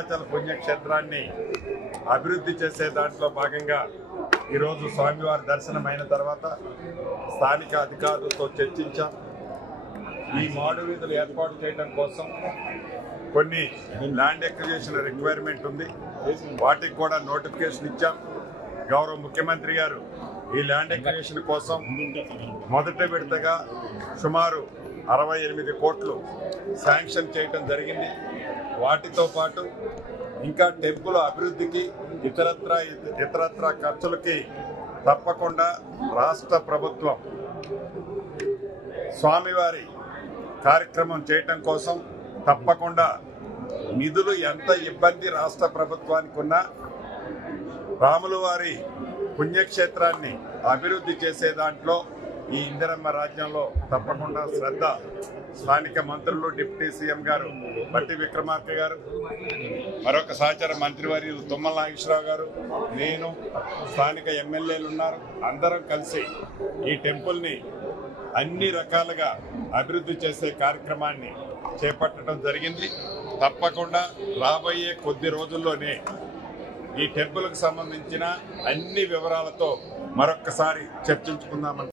భద్రాచల పుణ్యక్షేత్రాన్ని అభివృద్ధి చేసే దాంట్లో భాగంగా ఈరోజు స్వామివారి దర్శనం అయిన తర్వాత స్థానిక అధికారులతో చర్చించాం. ఈ మాడు వీధులు ఏర్పాటు చేయడం కోసం కొన్ని ల్యాండ్ ఎక్విజిషన్ రిక్వైర్మెంట్ ఉంది, వాటికి కూడా నోటిఫికేషన్ ఇచ్చాం. గౌరవ ముఖ్యమంత్రి గారు ఈ ల్యాండ్ ఎక్విజిషన్ కోసం మొదటి విడతగా సుమారు 68 కోట్లు శాంక్షన్ చేయడం జరిగింది. వాటితో పాటు ఇంకా టెంపుల్ అభివృద్ధికి ఇతరత్ర ఖర్చులకి తప్పకుండా రాష్ట్ర ప్రభుత్వం స్వామివారి కార్యక్రమం చేయటం కోసం తప్పకుండా నిధులు ఎంత ఇబ్బంది రాష్ట్ర ప్రభుత్వానికి ఉన్నా రాముల వారి పుణ్యక్షేత్రాన్ని అభివృద్ధి చేసే దాంట్లో ఈ ఇందిరమ్మ రాజ్యంలో తప్పకుండా శ్రద్ధ స్థానిక మంత్రులు, డిప్యూటీ సీఎం గారు బట్టి విక్రమార్క గారు, మరొక సహచర మంత్రివర్యులు తుమ్మల నాగేశ్వరరావు గారు, నేను, స్థానిక ఎమ్మెల్యేలు ఉన్నారు. అందరం కలిసి ఈ టెంపుల్ని అన్ని రకాలుగా అభివృద్ధి చేసే కార్యక్రమాన్ని చేపట్టడం జరిగింది. తప్పకుండా రాబోయే కొద్ది రోజుల్లోనే ఈ టెంపుల్కి సంబంధించిన అన్ని వివరాలతో మరొక్కసారి చర్చించుకుందామని